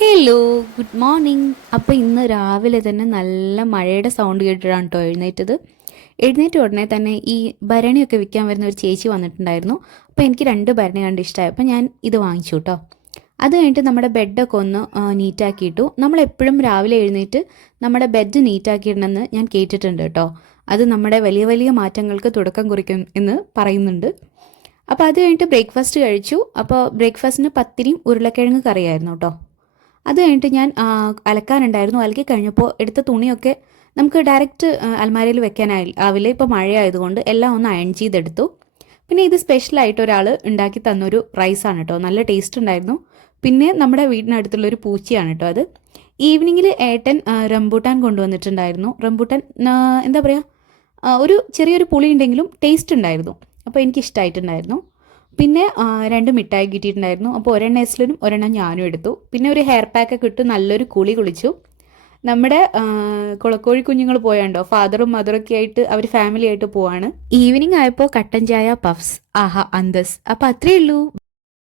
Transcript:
Hello, good morning. അപ്പോൾ ഇന്ന് രാവിലെ തന്നെ നല്ല മഴയുടെ സൗണ്ട് കേട്ടിട്ടാണ് കേട്ടോ എഴുന്നേറ്റത്. എഴുന്നേറ്റ ഉടനെ തന്നെ ഈ ഭരണിയൊക്കെ വിൽക്കാൻ വരുന്ന ഒരു ചേച്ചി വന്നിട്ടുണ്ടായിരുന്നു. അപ്പോൾ എനിക്ക് രണ്ട് ഭരണി കണ്ട് ഇഷ്ടമായി, അപ്പോൾ ഞാൻ ഇത് വാങ്ങിച്ചു കേട്ടോ. അത് കഴിഞ്ഞിട്ട് നമ്മുടെ ബെഡൊക്കെ ഒന്ന് നീറ്റാക്കിയിട്ടു. നമ്മളെപ്പോഴും രാവിലെ എഴുന്നേറ്റ് നമ്മുടെ ബെഡ് നീറ്റാക്കിയിടണമെന്ന് ഞാൻ കേട്ടിട്ടുണ്ട് കേട്ടോ. അത് നമ്മുടെ വലിയ വലിയ മാറ്റങ്ങൾക്ക് തുടക്കം കുറിക്കും എന്ന് പറയുന്നുണ്ട്. അപ്പോൾ അത് കഴിഞ്ഞിട്ട് ബ്രേക്ക്ഫാസ്റ്റ് കഴിച്ചു. അപ്പോൾ ബ്രേക്ക്ഫാസ്റ്റിന് പത്തിരിയും ഉരുളക്കിഴങ്ങ് കറിയായിരുന്നു കേട്ടോ. അത് കഴിഞ്ഞിട്ട് ഞാൻ അലക്കാനുണ്ടായിരുന്നു. അലക്കി കഴിഞ്ഞപ്പോൾ എടുത്ത തുണിയൊക്കെ നമുക്ക് ഡയറക്റ്റ് അലമാരയിൽ വെക്കാനായി ആവില്ല. ഇപ്പോൾ മഴയായതുകൊണ്ട് എല്ലാം ഒന്ന് അയൺ ചെയ്തെടുത്തു. പിന്നെ ഇത് സ്പെഷ്യലായിട്ട് ഒരാൾ ഉണ്ടാക്കി തന്നൊരു റൈസാണ് കേട്ടോ. നല്ല ടേസ്റ്റ് ഉണ്ടായിരുന്നു. പിന്നെ നമ്മുടെ വീടിനടുത്തുള്ളൊരു പൂച്ചയാണ് കേട്ടോ അത്. ഈവനിങ്ങിൽ ഏട്ടൻ റംബൂട്ടാൻ കൊണ്ടുവന്നിട്ടുണ്ടായിരുന്നു. റംബൂട്ടാൻ എന്താ പറയുക, ഒരു ചെറിയൊരു പുളി ഉണ്ടെങ്കിലും ടേസ്റ്റ് ഉണ്ടായിരുന്നു. അപ്പോൾ എനിക്ക് ഇഷ്ടമായിട്ടുണ്ടായിരുന്നു. പിന്നെ രണ്ട് മിഠായി കിട്ടിയിട്ടുണ്ടായിരുന്നു. അപ്പോൾ ഒരെണ്ണം എസ്ലിനും ഒരെണ്ണം ഞാനും എടുത്തു. പിന്നെ ഒരു ഹെയർ പാക്കൊക്കെ ഇട്ട് നല്ലൊരു കുളി കുളിച്ചു. നമ്മുടെ കുളക്കോഴി കുഞ്ഞുങ്ങൾ പോയാണ്ടോ, ഫാദറും മദറൊക്കെ ആയിട്ട് അവർ ഫാമിലി ആയിട്ട് പോവാണ്. ഈവനിങ് ആയപ്പോൾ കട്ടൻ ചായ, പഫ്സ്, ആഹാ അന്തസ്. അപ്പോൾ അത്രയേ ഉള്ളൂ.